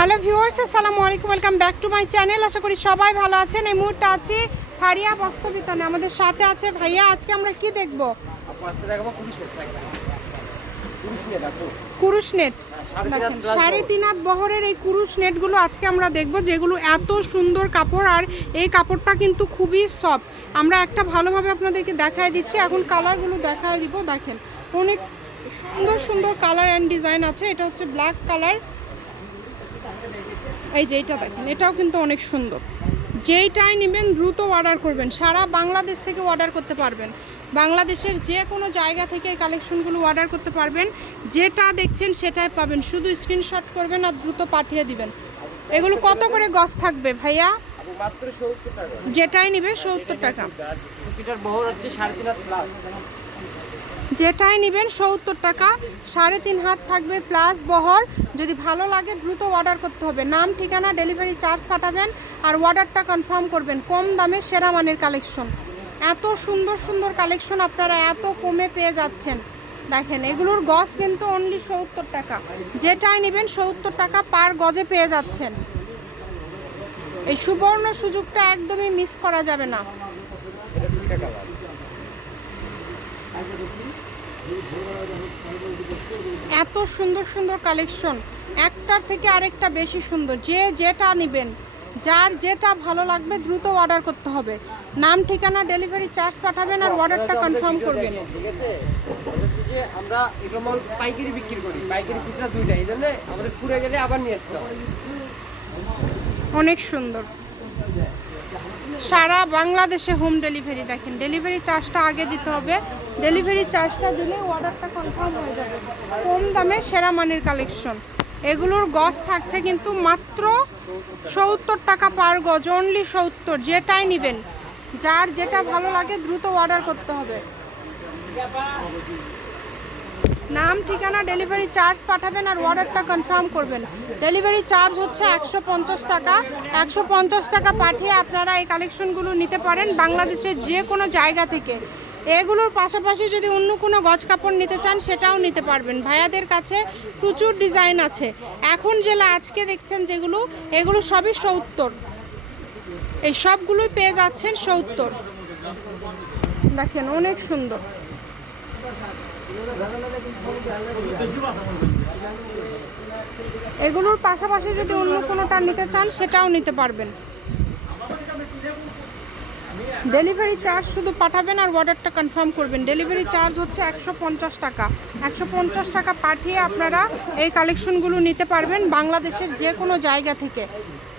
Hello viewers আসসালামু আলাইকুম welcome back to my channel. আশা করি সবাই ভালো আছেন। এই মুহূর্তে আছি ফারিয়া বস্তবিতানে আমাদের সাথে আছে ভাইয়া আজকে আমরা কি দেখব? কুরুশ নেট দেখেন সাড়ে তিন হাত বহরের এই কুরুশ নেটগুলো আজকে আমরা দেখব যেগুলো এত সুন্দর কাপড় আর এই কাপড়টা কিন্তু খুবই সফট। আমরা একটা ভালোভাবে আপনাদেরকে দেখায় দিচ্ছি। এখন কালারগুলো দেখায় দিব। দেখেন অনেক সুন্দর সুন্দর কালার অ্যান্ড ডিজাইন আছে। এটা হচ্ছে ব্ল্যাক কালার। এই যে এটা দেখেন, এটাও কিন্তু অনেক সুন্দর। যেইটাই নেবেন দ্রুত অর্ডার করবেন। সারা বাংলাদেশ থেকে অর্ডার করতে পারবেন। বাংলাদেশের যে কোনো জায়গা থেকে এই কালেকশনগুলো অর্ডার করতে পারবেন। যেটা দেখছেন সেটাই পাবেন। শুধু স্ক্রিনশট করবেন আর দ্রুত পাঠিয়ে দিবেন। এগুলো কত করে গজ থাকবে ভাইয়া? যেটাই নেবে সত্তর টাকা। যেটাই নেবেন সত্তর টাকা, সাড়ে তিন হাত থাকবে প্লাস বহর। যদি ভালো লাগে দ্রুত অর্ডার করতে হবে। নাম, ঠিকানা ডেলিভারি চার্জ পাঠাবেন আর অর্ডারটা কনফার্ম করবেন। কম দামে সেরা মানের কালেকশন এত সুন্দর সুন্দর কালেকশন আপনারা এত কমে পেয়ে যাচ্ছেন। দেখেন, এগুলোর গজ কিন্তু অনলি সত্তর টাকা। যেটাই নেবেন সত্তর টাকা পার গজে পেয়ে যাচ্ছেন। এই সুবর্ণ সুযোগটা একদমই মিস করা যাবে না। এত সুন্দর সুন্দর কালেকশন একটার থেকে আরেকটা বেশি সুন্দর। যে যেটা নেবেন যার যেটা ভালো লাগবে দ্রুত অর্ডার করতে হবে। নাম ঠিকানা ডেলিভারি চার্জ পাঠাবেন আর অর্ডারটা কনফার্ম করবেন। ঠিক আছে? আমরা মাল পাইকারি বিক্রি করি। পাইকারি খুচরা দুইটা এই জন্য আমাদের পুরে গেলে আবার নিয়ে আসতে হয় অনেক সুন্দর। সারা বাংলাদেশে হোম ডেলিভারি দেখেন। ডেলিভারি চার্জটা আগে দিতে হবে। ডেলিভারি চার্জটা দিলে অর্ডারটা কনফার্ম হয়ে যাবে। কম দামে সেরা মানের কালেকশন এগুলোর গজ থাকছে কিন্তু মাত্র সত্তর টাকা পার গজ অনলি সত্তর। যেটাই নেবেন, যার যেটা ভালো লাগে দ্রুত অর্ডার করতে হবে। নাম, ঠিকানা ডেলিভারি চার্জ পাঠাবেন আর অর্ডারটা কনফার্ম করবেন। ডেলিভারি চার্জ হচ্ছে একশো পঞ্চাশ টাকা। একশো পঞ্চাশ টাকা পাঠিয়ে আপনারা এই কালেকশনগুলো নিতে পারেন বাংলাদেশের যে কোনো জায়গা থেকে। এগুলোর পাশাপাশি যদি অন্য কোনো গজ কাপড় নিতে চান, সেটাও নিতে পারবেন। ভাইয়াদের কাছে প্রচুর ডিজাইন আছে। এখন যেগুলো আজকে দেখছেন যেগুলো, এগুলো সবই সত্তর। এই সবগুলোই পেয়ে যাচ্ছেন সত্তর। দেখেন, অনেক সুন্দর। এগুলোর পাশাপাশি যদি অন্য কোনোটা নিতে চান, সেটাও নিতে পারবেন। ডেলিভারি চার্জ শুধু পাঠাবেন আর অর্ডারটা কনফার্ম করবেন। ডেলিভারি চার্জ হচ্ছে একশো পঞ্চাশ টাকা। একশো পঞ্চাশ টাকা পাঠিয়ে আপনারা এই কালেকশনগুলো নিতে পারবেন বাংলাদেশের যে কোনো জায়গা থেকে।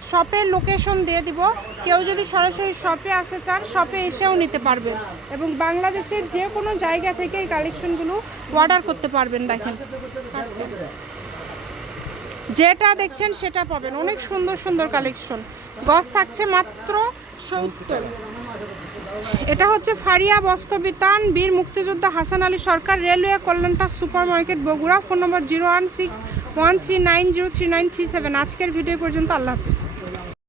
শপের লোকেশন দিয়ে দিব। কেউ যদি সরাসরি শপে আসতে চান, শপে এসেও নিতে পারবেন এবং বাংলাদেশের যে কোনো জায়গা থেকে এই কালেকশনগুলো অর্ডার করতে পারবেন, দেখেন। যেটা দেখছেন সেটা পাবেন। অনেক সুন্দর সুন্দর কালেকশন। গজ থাকছে মাত্র সত্তর। এটা হচ্ছে ফারিয়া বস্তবিতান বীর মুক্তিযোদ্ধা Hasan Ali Sarkar railway কল্যাণটা super market Bogura. Phone number zero one six one three nine zero three nine three seven. আজকের ভিডিও পর্যন্ত আল্লাহ হাফিজ।